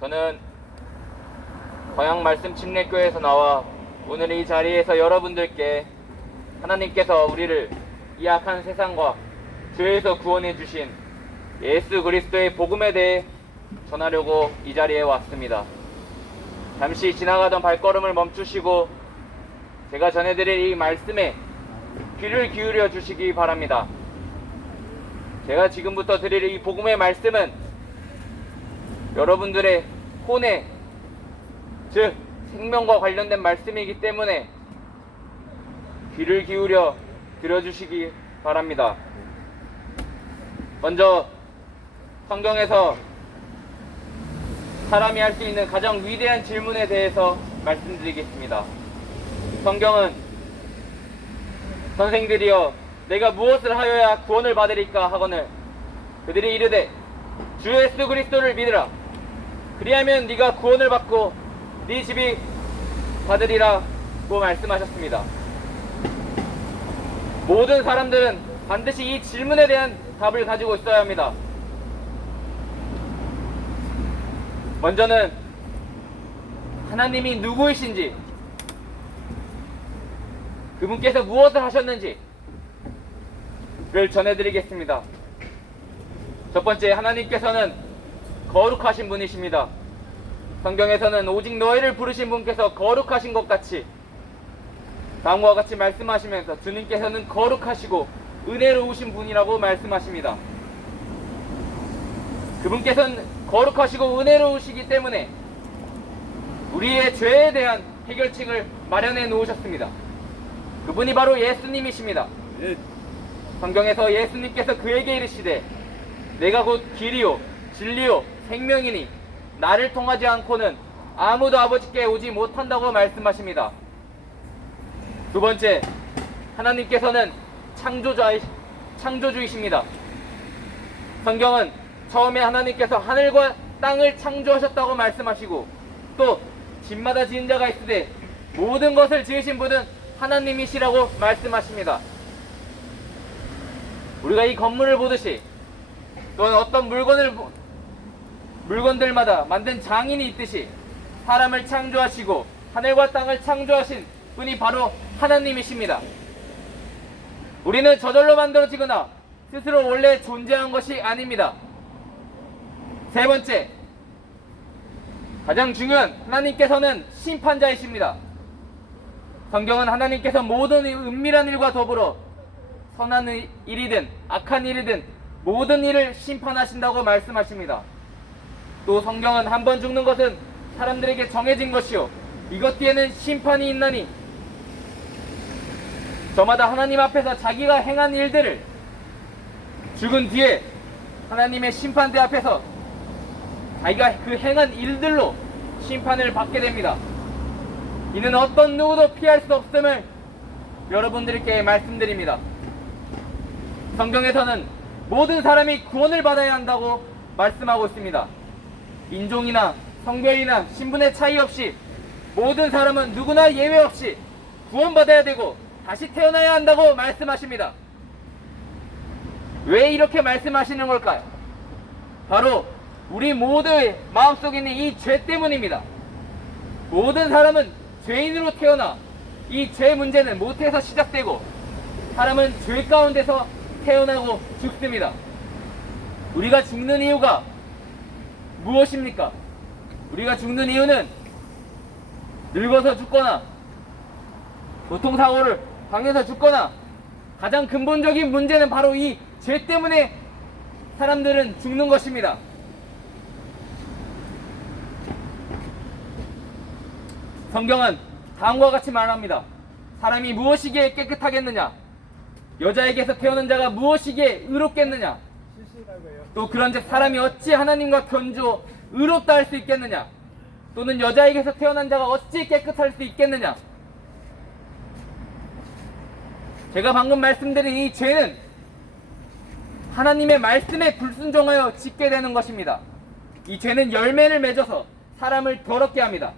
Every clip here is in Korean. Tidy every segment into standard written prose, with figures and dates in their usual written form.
저는 거양 말씀 침례교회에서 나와 오늘 이 자리에서 여러분들께 하나님께서 우리를 이 악한 세상과 죄에서 구원해 주신 예수 그리스도의 복음에 대해 전하려고 이 자리에 왔습니다. 잠시 지나가던 발걸음을 멈추시고 제가 전해드릴 이 말씀에 귀를 기울여 주시기 바랍니다. 제가 지금부터 드릴 이 복음의 말씀은 여러분들의 혼에, 즉 생명과 관련된 말씀이기 때문에 귀를 기울여 들어주시기 바랍니다. 먼저 성경에서 사람이 할 수 있는 가장 위대한 질문에 대해서 말씀드리겠습니다. 성경은 선생들이여 내가 무엇을 하여야 구원을 받으리까 하거늘 그들이 이르되 주 예수 그리스도를 믿으라. 그리하면 네가 구원을 받고 네 집이 받으리라고 말씀하셨습니다. 모든 사람들은 반드시 이 질문에 대한 답을 가지고 있어야 합니다. 먼저는 하나님이 누구이신지, 그분께서 무엇을 하셨는지를 전해드리겠습니다. 첫 번째, 하나님께서는 거룩하신 분이십니다. 성경에서는 오직 너희를 부르신 분께서 거룩하신 것 같이 다음과 같이 말씀하시면서 주님께서는 거룩하시고 은혜로우신 분이라고 말씀하십니다. 그분께서는 거룩하시고 은혜로우시기 때문에 우리의 죄에 대한 해결책을 마련해 놓으셨습니다. 그분이 바로 예수님이십니다. 성경에서 예수님께서 그에게 이르시되 내가 곧 길이요 진리요 생명이니 나를 통하지 않고는 아무도 아버지께 오지 못한다고 말씀하십니다. 두 번째, 하나님께서는 창조주이십니다. 성경은 처음에 하나님께서 하늘과 땅을 창조하셨다고 말씀하시고 또 집마다 지은 자가 있으되 모든 것을 지으신 분은 하나님이시라고 말씀하십니다. 우리가 이 건물을 보듯이 또는 어떤 물건들마다 만든 장인이 있듯이 사람을 창조하시고 하늘과 땅을 창조하신 분이 바로 하나님이십니다. 우리는 저절로 만들어지거나 스스로 원래 존재한 것이 아닙니다. 세 번째, 가장 중요한, 하나님께서는 심판자이십니다. 성경은 하나님께서 모든 은밀한 일과 더불어 선한 일이든 악한 일이든 모든 일을 심판하신다고 말씀하십니다. 또 성경은 한 번 죽는 것은 사람들에게 정해진 것이요 이것 뒤에는 심판이 있나니 저마다 하나님 앞에서 자기가 행한 일들을 죽은 뒤에 하나님의 심판대 앞에서 자기가 그 행한 일들로 심판을 받게 됩니다. 이는 어떤 누구도 피할 수 없음을 여러분들께 말씀드립니다. 성경에서는 모든 사람이 구원을 받아야 한다고 말씀하고 있습니다. 인종이나 성별이나 신분의 차이 없이 모든 사람은 누구나 예외 없이 구원받아야 되고 다시 태어나야 한다고 말씀하십니다. 왜 이렇게 말씀하시는 걸까요? 바로 우리 모두의 마음속에 있는 이 죄 때문입니다. 모든 사람은 죄인으로 태어나 이 죄 문제는 모태에서 시작되고 사람은 죄 가운데서 태어나고 죽습니다. 우리가 죽는 이유가 무엇입니까? 우리가 죽는 이유는 늙어서 죽거나 교통사고를 당해서 죽거나 가장 근본적인 문제는 바로 이 죄 때문에 사람들은 죽는 것입니다. 성경은 다음과 같이 말합니다. 사람이 무엇이기에 깨끗하겠느냐? 여자에게서 태어난 자가 무엇이기에 의롭겠느냐? 또 그런즉 사람이 어찌 하나님과 견주어 의롭다 할 수 있겠느냐? 또는 여자에게서 태어난 자가 어찌 깨끗할 수 있겠느냐? 제가 방금 말씀드린 이 죄는 하나님의 말씀에 불순종하여 짓게 되는 것입니다. 이 죄는 열매를 맺어서 사람을 더럽게 합니다.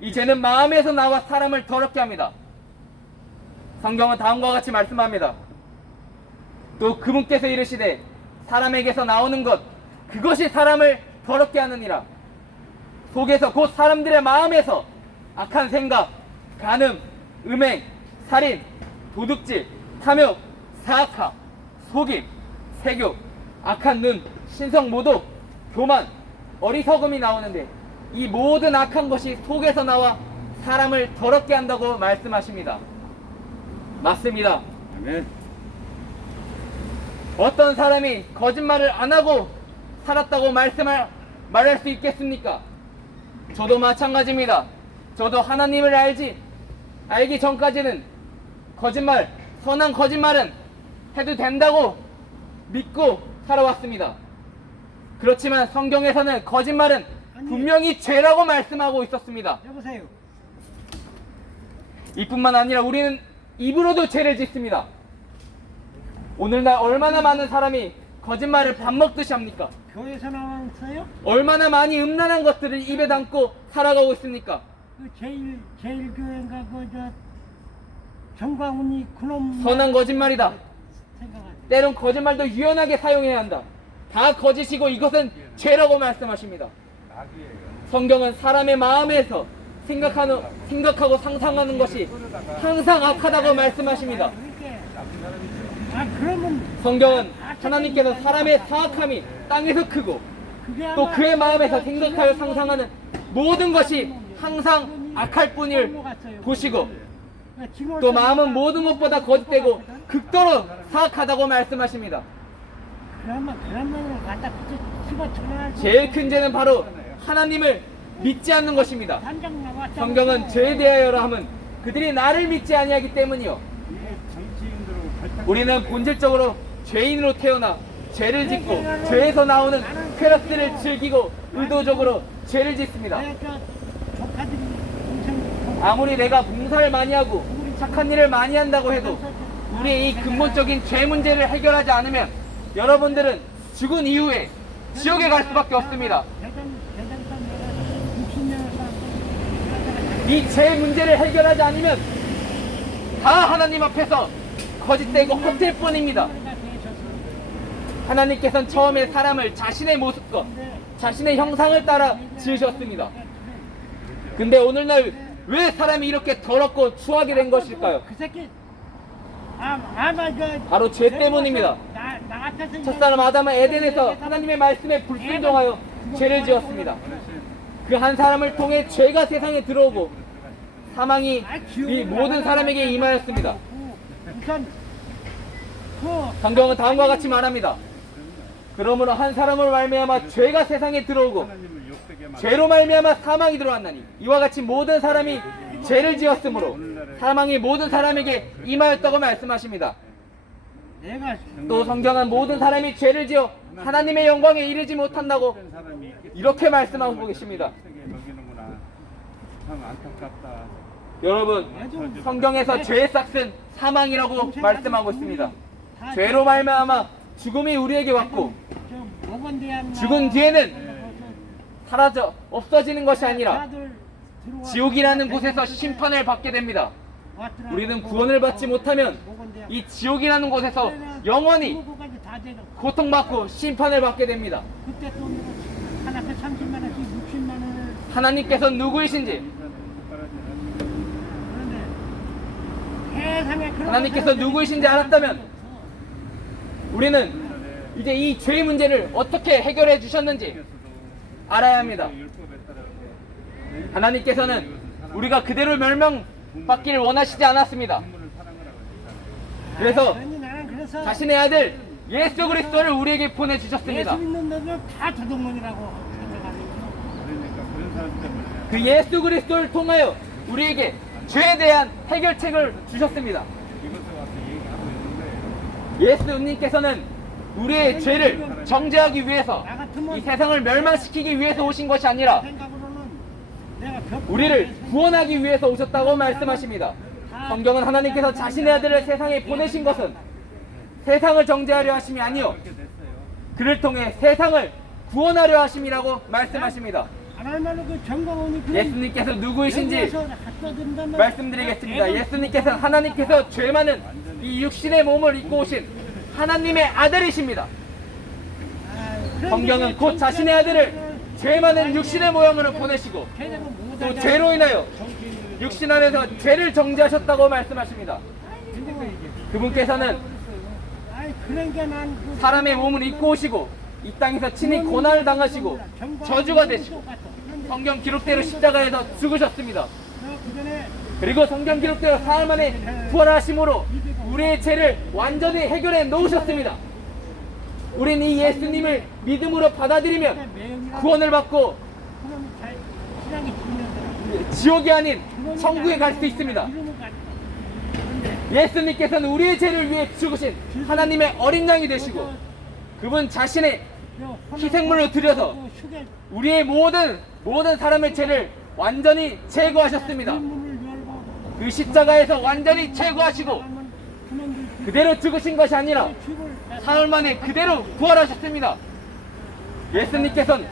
이 죄는 마음에서 나와 사람을 더럽게 합니다. 성경은 다음과 같이 말씀합니다. 또 그분께서 이르시되 사람에게서 나오는 것 그것이 사람을 더럽게 하느니라. 속에서 곧 사람들의 마음에서 악한 생각, 간음, 음행, 살인, 도둑질, 탐욕, 사악함, 속임, 세교, 악한 눈, 신성 모독, 교만, 어리석음이 나오는데 이 모든 악한 것이 속에서 나와 사람을 더럽게 한다고 말씀하십니다. 맞습니다. 아멘. 어떤 사람이 거짓말을 안 하고 살았다고 말할 수 있겠습니까? 저도 마찬가지입니다. 저도 하나님을 알기 전까지는 선한 거짓말은 해도 된다고 믿고 살아왔습니다. 그렇지만 성경에서는 거짓말은 분명히 죄라고 말씀하고 있었습니다. 여보세요. 이뿐만 아니라 우리는 입으로도 죄를 짓습니다. 오늘날 얼마나 많은 사람이 거짓말을 밥 먹듯이 합니까? 교회에서 나왔어요? 얼마나 많이 음란한 것들을 입에 담고 살아가고 있습니까? 그 제일교회인가 그저 정광훈이 그놈 선한 거짓말이다. 생각하지. 때론 거짓말도 유연하게 사용해야 한다. 다 거짓이고 이것은 죄라고 말씀하십니다. 성경은 사람의 마음에서 생각하고 상상하는 것이 항상 악하다고 말씀하십니다. 그러면 성경은 하나님께서 사람의 사악함이 땅에서 크고 또 그의 마음에서 생각하여 상상하는 모든 것이 항상 악할 뿐을 보시고 또 마음은 모든 것보다 거짓되고 극도로 사악하다고 말씀하십니다. 그러면 갖다 집어쳐놔. 제일 큰 죄는 바로 하나님을 믿지 않는 것입니다. 성경은 죄에 대하여라 함은 그들이 나를 믿지 아니하기 때문이요. 우리는 본질적으로 죄인으로 태어나 죄를 짓고 죄에서 나오는 쾌락들을 즐기고 의도적으로 죄를 짓습니다. 아무리 내가 봉사를 많이 하고 착한 일을 많이 한다고 해도 우리의 이 근본적인 죄 문제를 해결하지 않으면 여러분들은 죽은 이후에 지옥에 갈 수밖에 없습니다. 이 죄 문제를 해결하지 않으면 다 하나님 앞에서 거짓되고 헛될 뿐입니다. 하나님께서는 처음에 사람을 자신의 모습과 자신의 형상을 따라 지으셨습니다. 근데 오늘날 왜 사람이 이렇게 더럽고 추하게 된 것일까요? 그 새끼 바로 죄 때문입니다. 첫사람 아담은 에덴에서 하나님의 말씀에 불순종하여 죄를 지었습니다. 그 한 사람을 통해 죄가 세상에 들어오고 사망이 이 모든 사람에게 임하였습니다. 성경은 다음과 같이 말합니다. 그러므로 한 사람으로 말미암아 죄가 세상에 들어오고 죄로 말미암아 사망이 들어왔나니 이와 같이 모든 사람이 죄를 지었으므로 사망이 모든 사람에게 임하였다고 말씀하십니다. 또 성경은 모든 사람이 죄를 지어 하나님의 영광에 이르지 못한다고 이렇게 말씀하고 계십니다. 여러분, 성경에서 죄의 싹은 사망이라고 말씀하고 있습니다. 죄로 말미암아 죽음이 우리에게 왔고 죽은 뒤에는 사라져 없어지는 것이 아니라 지옥이라는 곳에서 심판을 받게 됩니다. 우리는 구원을 받지 못하면 이 지옥이라는 곳에서 영원히 고통받고 심판을 받게 됩니다. 그때 또 하나에 30만 원씩 60만 원을 하나님께서 누구이신지 하나님께서 누구이신지 알았다면 우리는 이제 이 죄의 문제를 어떻게 해결해 주셨는지 알아야 합니다. 하나님께서는 우리가 그대로 멸망받기를 원하시지 않았습니다. 그래서 자신의 아들 예수 그리스도를 우리에게 보내주셨습니다. 예수 믿는 놈은 다 도둑놈이라고 생각하는 그 예수 그리스도를 통하여 우리에게 죄에 대한 해결책을 주셨습니다. 예수님께서는 우리의 죄를 정죄하기 위해서 이 세상을 멸망시키기 위해서 오신 것이 아니라 우리를 구원하기 위해서 오셨다고 말씀하십니다. 성경은 하나님께서 자신의 아들을 세상에 보내신 것은 세상을 정죄하려 하심이 아니요 그를 통해 세상을 구원하려 하심이라고 말씀하십니다. 예수님께서 누구이신지 말씀드리겠습니다. 예수님께서는 하나님께서 죄 많은 이 육신의 몸을 입고 오신 하나님의 아들이십니다. 성경은 곧 자신의 아들을 죄 많은 육신의 모양으로 보내시고 제대로 못 또 하잖아. 죄로 인하여 육신 안에서 죄를 정죄하셨다고 말씀하십니다. 그분께서는 아이 그러니까 난그 사람의 몸을 입고 오시고 이 땅에서 친히 고난을 당하시고 저주가 되시고 성경 기록대로 십자가에서 죽으셨습니다. 그전에 그리고 성경 기록대로 사흘 만에 부활하심으로 우리의 죄를 완전히 해결해 놓으셨습니다. 우린 이 예수님을 믿음으로 받아들이면 구원을 받고 그럼 잘 신앙이 죽는 지옥이 아닌 천국에 갈 수 있습니다. 예수님께서는 우리의 죄를 위해 죽으신 하나님의 어린 양이 되시고 그분 자신의 희생물로 드려서 우리의 모든 사람의 죄를 완전히 제거하셨습니다. 그 십자가에서 완전히 제거하시고 그대로 죽으신 것이 아니라 사흘 만에 그대로 부활하셨습니다. 예수님께서는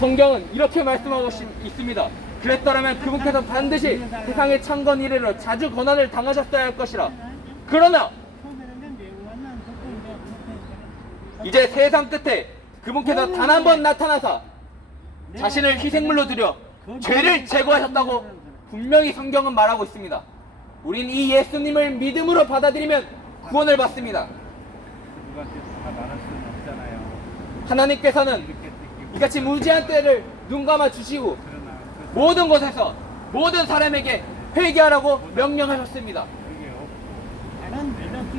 성경은 이렇게 말씀하고 있습니다. 그랬더라면 그분께서 반드시 세상의 창건 이래로 자주 고난을 당하셨어야 할 것이라. 그러나 이제 세상 끝에 그분께서 단 한 번 나타나사 자신을 희생물로 드려 죄를 제거하셨다고 분명히 성경은 말하고 있습니다. 우린 이 예수님을 믿음으로 받아들이면 구원을 받습니다. 누구한테 다 말할 수는 없잖아요. 하나님께서는 이같이 무지한 때를 눈 감아 주시고 그러나 모든 곳에서 모든 사람에게 회개하라고 명령하셨습니다. 나는 이렇게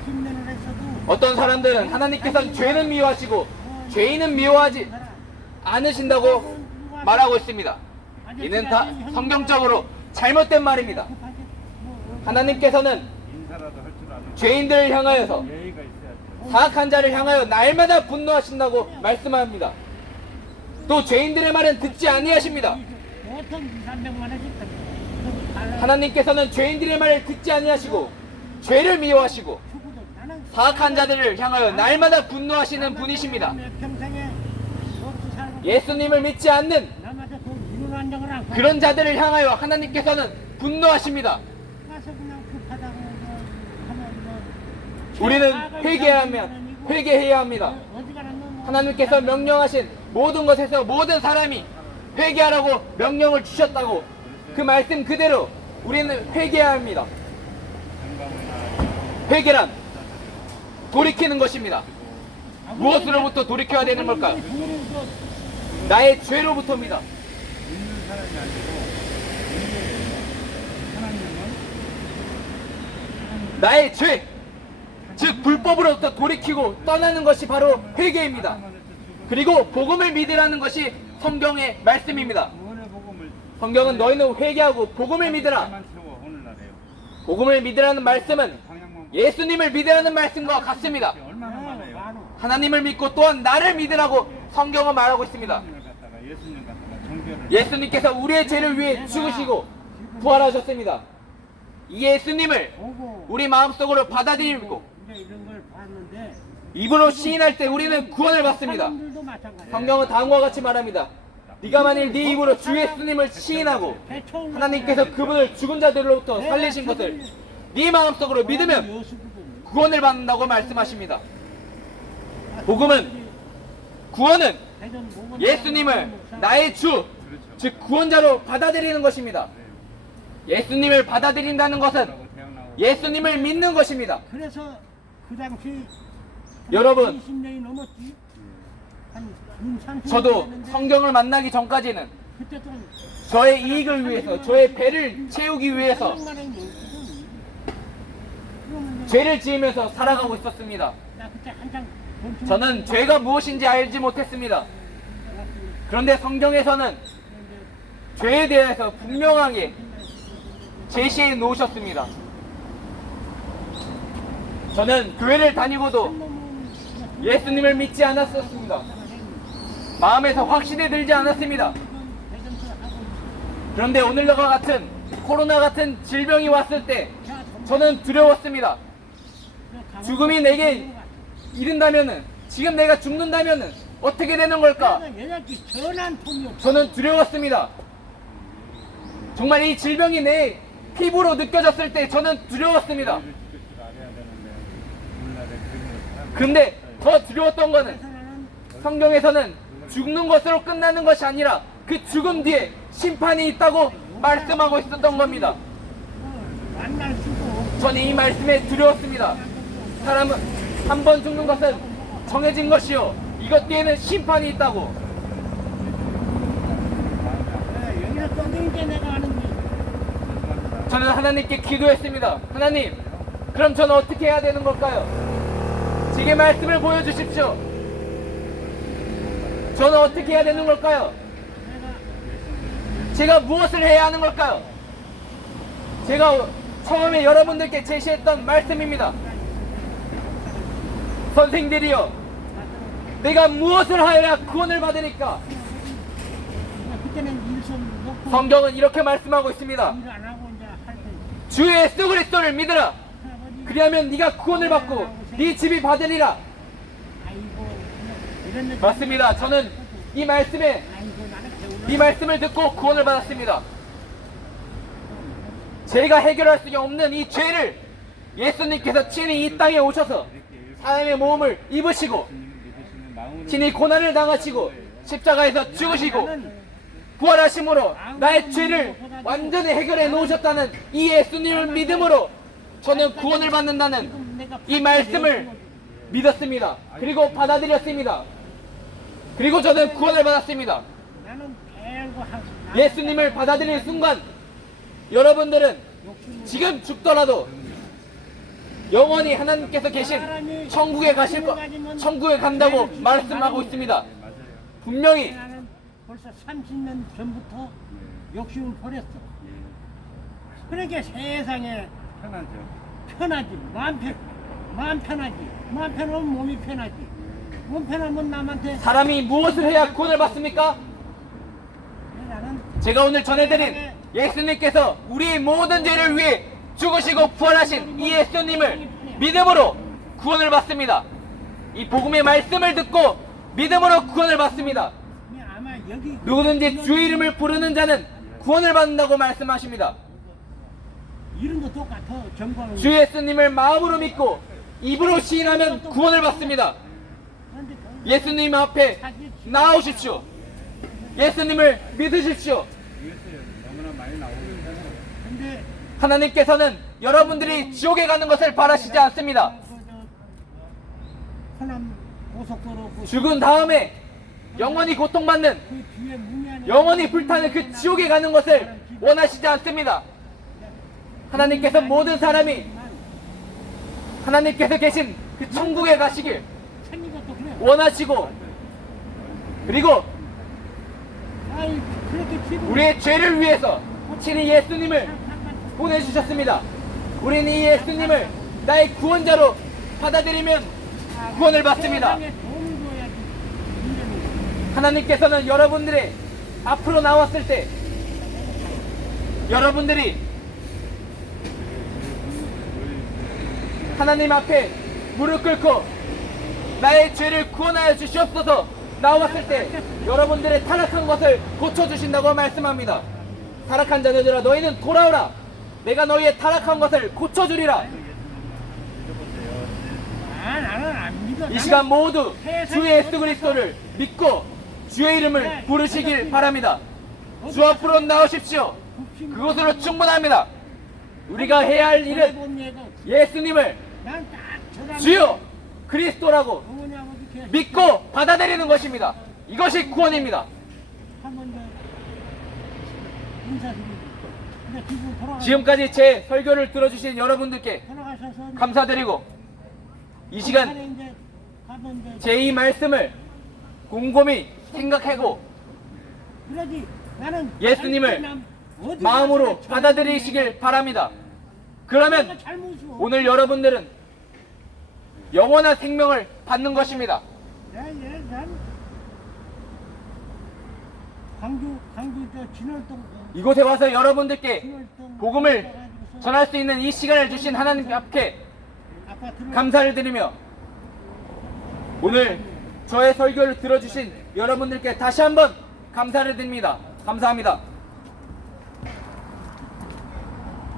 40년을 했어도 어떤 사람들은 하나님께서는 죄는 미워하시고 죄인은 미워하지 않으신다고 말하고 있습니다. 이는 다 성경적으로 잘못된 말입니다. 하나님께서는 인사라도 할 줄 아는 죄인들을 향하여서 예의가 있어야죠. 사악한 자를 향하여 날마다 분노하신다고 말씀합니다. 또 죄인들의 말은 듣지 아니하십니다. 보통 2, 300만 원씩 하나님께서는 죄인들의 말을 듣지 아니하시고 죄를 미워하시고 사악한 자들을 향하여 날마다 분노하시는 분이십니다. 평생에 없이 살고 예수님을 믿지 않는 나마저 그 이룬 안정을 않고 그런 자들을 향하여 하나님께서는 분노하십니다. 가서 그냥 급하다고 하면 우리는 회개해야 합니다. 하나님께서 명령하신 모든 것에서 모든 사람이 회개하라고 명령을 주셨다고 그 말씀 그대로 우리는 회개해야 합니다. 회개란 돌이키는 것입니다. 무엇으로부터 돌이켜야 되는 걸까요? 나의 죄로부터입니다. 믿는 사람이 아니고 하나님은 나의 죄, 즉 불법으로부터 돌이키고 떠나는 것이 바로 회개입니다. 그리고 복음을 믿으라는 것이 성경의 말씀입니다. 구원의 복음을 성경은 너희는 회개하고 복음을 믿으라. 만 세워 오늘날에요. 복음을 믿으라는 말씀은 방향만 예수님을 믿으라는 말씀과 같습니다. 얼마나 많아요. 하나님을 믿고 또한 나를 믿으라고 성경은 말하고 있습니다. 하나님을 갖다가 예수님 갖다가 종교를 예수님께서 우리의 죄를 위해 죽으시고 부활하셨습니다. 이 예수님을 보고 우리 마음속으로 받아들이고 이제 이런 걸 봤는데 입으로 시인할 때 우리는 구원을 받습니다. 사람들도 마찬가지야. 성경은 다음과 같이 말합니다. 네가 만일 네 입으로 주 예수님을 시인하고 하나님께서 그분을 죽은 자들로부터 살리신 것을 네 마음속으로 믿으면 구원을 받는다고 말씀하십니다. 복음은 구원은 예수님을 나의 주, 즉 구원자로 받아들이는 것입니다. 예수님을 받아들인다는 것은 라고 태어나고 예수님을 믿는 것입니다. 그래서 그 당시 여러분, 20년이 넘었지. 한 30년 저도 됐는데 성경을 만나기 전까지는 그때 좀 저의 이익을 위해서, 저의 배를 채우기 위해서 300만 원이 넘거든. 그러면 죄를 지으면서 살아가고 있었습니다. 나 그때 한창 돈 주고 저는 죄가 무엇인지 알지 못했습니다. 그런데 성경에서는 죄에 대해서 분명하게 제시해 놓으셨습니다. 저는 교회를 다니고도 예수님을 믿지 않았었습니다. 마음에서 확신이 들지 않았습니다. 그런데 오늘과 같은 코로나 같은 질병이 왔을 때 저는 두려웠습니다. 죽음이 내게 이른다면은, 지금 내가 죽는다면은 어떻게 되는 걸까? 여자끼 전한 통이 없어. 저는 두려웠습니다. 정말 이 질병이 내 피부로 느껴졌을 때 저는 두려웠습니다. 예를 지킬 줄 알아야 되는데 오늘날에 그런 사람 근데 더 두려웠던 거는 그래서 나는 성경에서는 죽는 것으로 끝나는 것이 아니라 그 죽음 뒤에 심판이 있다고 말씀하고 있었던 겁니다. 만날 수도 없고 저는 이 말씀에 두려웠습니다. 사람은 한 번 죽는 것은 정해진 것이요, 이것 뒤에는 심판이 있다고. 여기서 떠드는 내가 아는 게 저는 하나님께 기도했습니다. 하나님, 그럼 저는 어떻게 해야 되는 걸까요? 제게 말씀을 보여주십시오. 저는 어떻게 해야 되는 걸까요? 제가 무엇을 해야 하는 걸까요? 제가 처음에 여러분들께 제시했던 말씀입니다. 선생들이여, 내가 무엇을 하여야 구원을 받으니까? 그때는 일손 놓고 성경은 이렇게 말씀하고 있습니다. 일 안 하고 이제 할 때 주 예수 그리스도를 믿으라. 할아버지 그리하면 네가 구원을 받고 네 집이 받으리라. 아이고 이런 데 맞습니다. 저는 이 말씀에 아이고 나는 배우는 이 말씀을 듣고 구원을 받았습니다. 제가 해결할 수 없는 이 죄를 예수님께서 친히 이 땅에 오셔서 사람의 몸을 입으시고 믿으시는 마음으로 친히 고난을 당하시고 십자가에서 죽으시고 부활하심으로 나의 죄를 완전히 해결해 놓으셨다는 이 예수님을 믿음으로 저는 구원을 받는다는 이 말씀을 믿었습니다. 그리고 받아들였습니다. 그리고 저는 구원을 받았습니다. 나는 배우고 하고 예수님을 받아들이는 순간 여러분들은 지금 죽더라도 영원히 하나님께서 계신 천국에 가실 거, 천국에 간다고 말씀하고 있습니다. 맞아요. 분명히 나는 벌써 30년 전부터 욕심을 버렸어. 그러니까 세상에 편하죠. 편하지. 마음 편하지. 마음 편하면 몸이 편하지. 몸 편하면 남한테 사람이 무엇을 해야 구원을 받습니까? 나는 제가 오늘 전해드린 예수님께서 우리의 모든 죄를 위해 죽으시고 부활하신 이 예수님을 믿음으로 구원을 받습니다. 이 복음의 말씀을 듣고 믿음으로 구원을 받습니다. 그냥 아마 여기 누구든지 주의 이름을 부르는 자는 구원을 받는다고 말씀하십니다. 이름도 똑같아. 정광. 주 예수님을 마음으로 믿고 입으로 시인하면 구원을 받습니다. 그런데 예수님 앞에 나오십시오. 예수님을 믿으십시오. 이것이 너무나 많이 나오는데 근데 하나님께서는 여러분들이 지옥에 가는 것을 바라시지 않습니다. 호남 고속도로 그 죽은 다음에 영원히 고통받는, 그 뒤에 무미한 영원히 불타는 그 지옥에 가는 것을 원하시지 않습니다. 하나님께서 모든 사람이 하나님께서 계신 그 천국에 가시길 생긴 것도 그래. 원하시고, 그리고 아이 그렇게 기분 우리의 죄를 위해서 친히 예수님을 보내주셨습니다. 우리는 이 예수님을 나의 구원자로 받아들이면 구원을 받습니다. 세상에 도움을 줘야지. 인정이. 하나님께서는 여러분들의 앞으로 나왔을 때 여러분들이 하나님 앞에 무릎 꿇고 나의 죄를 구원하여 주시옵소서 나왔을 때 여러분들의 타락한 것을 고쳐주신다고 말씀합니다. 타락한 자들아 너희는 돌아오라. 내가 너희의 타락한 것을 고쳐주리라. 나는 안 믿어. 이 시간 모두 주 예수 그리스도를 믿고 주의 이름을 부르시길 바랍니다. 주 앞으로 나오십시오. 그것으로 충분합니다. 우리가 해야 할 일은 예수님을 주여 그리스도라고 어머니 아버지 계시 믿고 받아들이는 것입니다. 이것이 구원입니다. 한번 인사드리고. 근데 지금 지금까지 제 설교를 들어주신 여러분들께 돌아가셔서 감사드리고 이 시간 이제 가면 이제 제 이 말씀을 곰곰이 생각하고 그러지 나는 예수님을 마음으로 받아들이시길 바랍니다. 그러면 오늘 여러분들은 영원한 생명을 받는 것입니다. 난 광주 저 진월동 이곳에 와서 여러분들께 진월동 복음을 전할 수 있는 이 시간을 주신 하나님 앞에 아파트를 감사를 드리며 오늘 저의 설교를 들어주신 여러분들께 다시 한번 감사를 드립니다. 감사합니다.